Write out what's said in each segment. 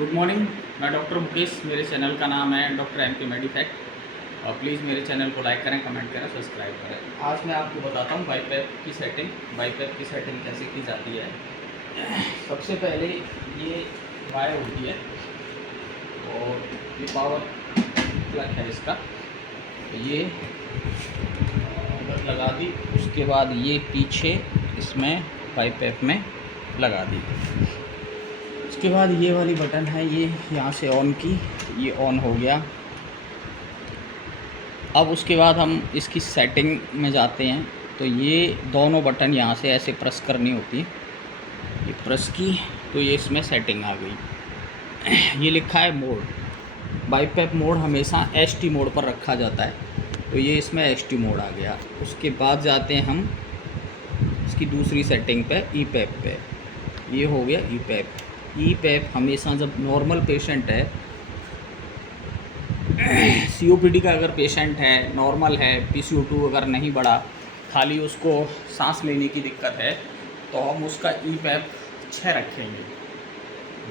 Good morning, मैं doctor Mukesh. मेरे channel का नाम है डॉक्टर एम के मेडिफैक्ट और प्लीज़ मेरे चैनल को लाइक करें, कमेंट करें, सब्सक्राइब करें। आज मैं आपको बताता हूँ बाईपैप की सेटिंग कैसे की जाती है। सबसे पहले ये वायर होती है और ये पावर प्लग है इसका, ये लगा दी। उसके बाद ये पीछे इसमें बाईपैप में लगा दी। उसके बाद ये वाली बटन है, ये यहाँ से ऑन की, ये ऑन हो गया। अब उसके बाद हम इसकी सेटिंग में जाते हैं तो ये दोनों बटन यहाँ से ऐसे प्रेस करनी होती है। ये प्रेस की तो ये इसमें सेटिंग आ गई। ये लिखा है मोड। बाईपैप मोड हमेशा एसटी मोड पर रखा जाता है, तो ये इसमें एसटी मोड आ गया। उसके बाद जाते हैं हम इसकी दूसरी सेटिंग पे, ई पैप पे। ये हो गया ई पैप। ई पैप हमेशा जब नॉर्मल पेशेंट है, सीओपीडी का अगर पेशेंट है, नॉर्मल है, पीसीओ2 अगर नहीं बढ़ा, खाली उसको सांस लेने की दिक्कत है, तो हम उसका ई पैप 6 रखेंगे।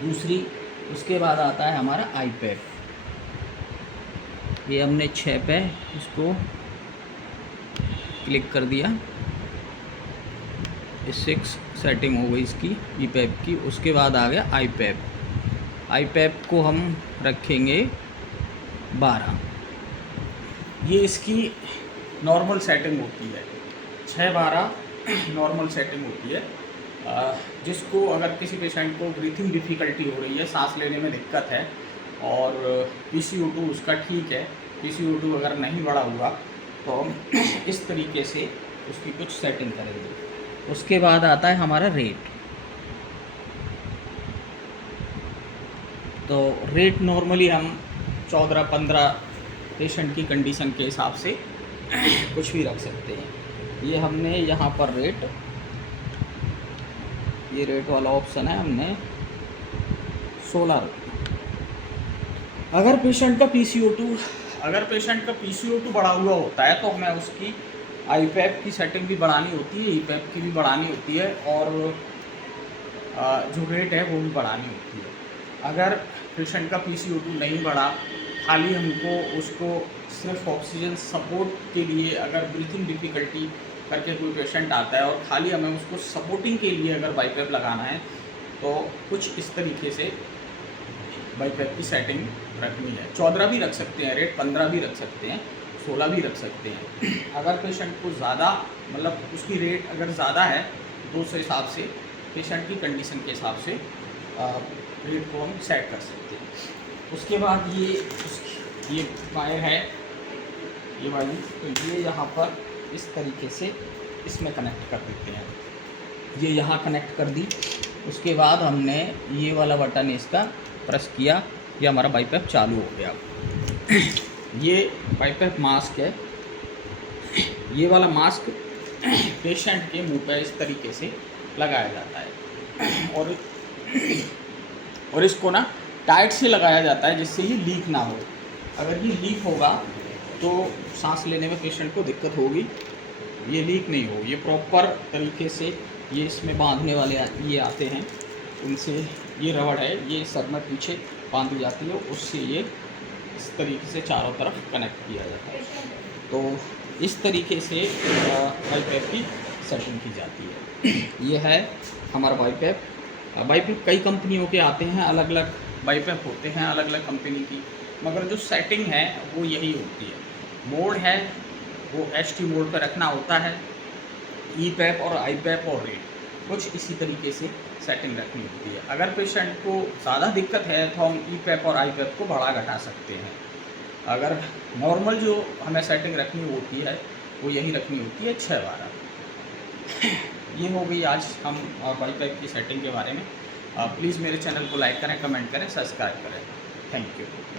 दूसरी, उसके बाद आता है हमारा आई पैप। ये हमने 6 पे इसको क्लिक कर दिया। 6 सेटिंग हो गई इसकी ई पैप की। उसके बाद आ गया आई पैप। आई पैप को हम रखेंगे 12। ये इसकी नॉर्मल सेटिंग होती है, 6-12 नॉर्मल सेटिंग होती है। जिसको अगर किसी पेशेंट को ब्रीथिंग डिफ़िकल्टी हो रही है, सांस लेने में दिक्कत है और पीसीओ2 उसका ठीक है, पीसीओ2 अगर नहीं बढ़ा हुआ, तो हम इस तरीके से उसकी कुछ सेटिंग करेंगे। उसके बाद आता है हमारा रेट। तो रेट नॉर्मली हम 14-15 पेशेंट की कंडीशन के हिसाब से कुछ भी रख सकते हैं। ये हमने यहाँ पर रेट, ये रेट वाला ऑप्शन है, हमने 16 रुपये। अगर पेशेंट का पीसीओ2 बढ़ा हुआ होता है तो हमें उसकी आई पैप की सेटिंग भी बढ़ानी होती है, ई पैप की भी बढ़ानी होती है और जो रेट है वो भी बढ़ानी होती है। अगर पेशेंट का पीसीओ2 नहीं बढ़ा, खाली हमको उसको सिर्फ ऑक्सीजन सपोर्ट के लिए, अगर ब्रीथिंग डिफ़िकल्टी करके कोई पेशेंट आता है और खाली हमें उसको सपोर्टिंग के लिए अगर बाईपैप लगाना है, तो कुछ इस तरीके से बाईपैप की सेटिंग रखनी है। 14 भी रख सकते हैं रेट, 15 भी रख सकते हैं, 16 भी रख सकते हैं। अगर पेशेंट को ज़्यादा, मतलब उसकी रेट अगर ज़्यादा है तो उस हिसाब से पेशेंट की कंडीशन के हिसाब से रेट को हम सेट कर सकते हैं। उसके बाद ये वायर है, ये वाली, तो ये यहाँ पर इस तरीके से इसमें कनेक्ट कर देते हैं। ये यहाँ कनेक्ट कर दी। उसके बाद हमने ये वाला बटन इसका प्रेस किया, ये हमारा बाईपैप चालू हो गया। ये बाईपैप मास्क है। ये वाला मास्क पेशेंट के मुंह पर इस तरीके से लगाया जाता है और इसको ना टाइट से लगाया जाता है जिससे ये लीक ना हो। अगर ये लीक होगा तो सांस लेने में पेशेंट को दिक्कत होगी। ये लीक नहीं हो, ये प्रॉपर तरीके से ये इसमें बांधने वाले ये आते हैं, उनसे ये रबड़ है, ये सर में पीछे बांधी जाती है, उससे ये इस तरीके से चारों तरफ कनेक्ट किया जाता है। तो इस तरीके से बाईपैप की सेटिंग की जाती है। ये है हमारा बाईपैप। बाईपैप कई कंपनियों के आते हैं, अलग अलग बाईपैप होते हैं अलग अलग कंपनी की, मगर जो सेटिंग है वो यही होती है। मोड है वो एसटी मोड पर रखना होता है। ई पैप और आई पैप और रेट कुछ इसी तरीके से सेटिंग रखनी होती है। अगर पेशेंट को ज़्यादा दिक्कत है तो हम ई पैप और आई पैप को बढ़ा घटा सकते हैं। अगर नॉर्मल जो हमें सेटिंग रखनी होती है वो यही रखनी होती है, 6-12। ये हो गई आज हम बाईपैप की सेटिंग के बारे में। प्लीज़ मेरे चैनल को लाइक करें, कमेंट करें, सब्सक्राइब करें। Thank you.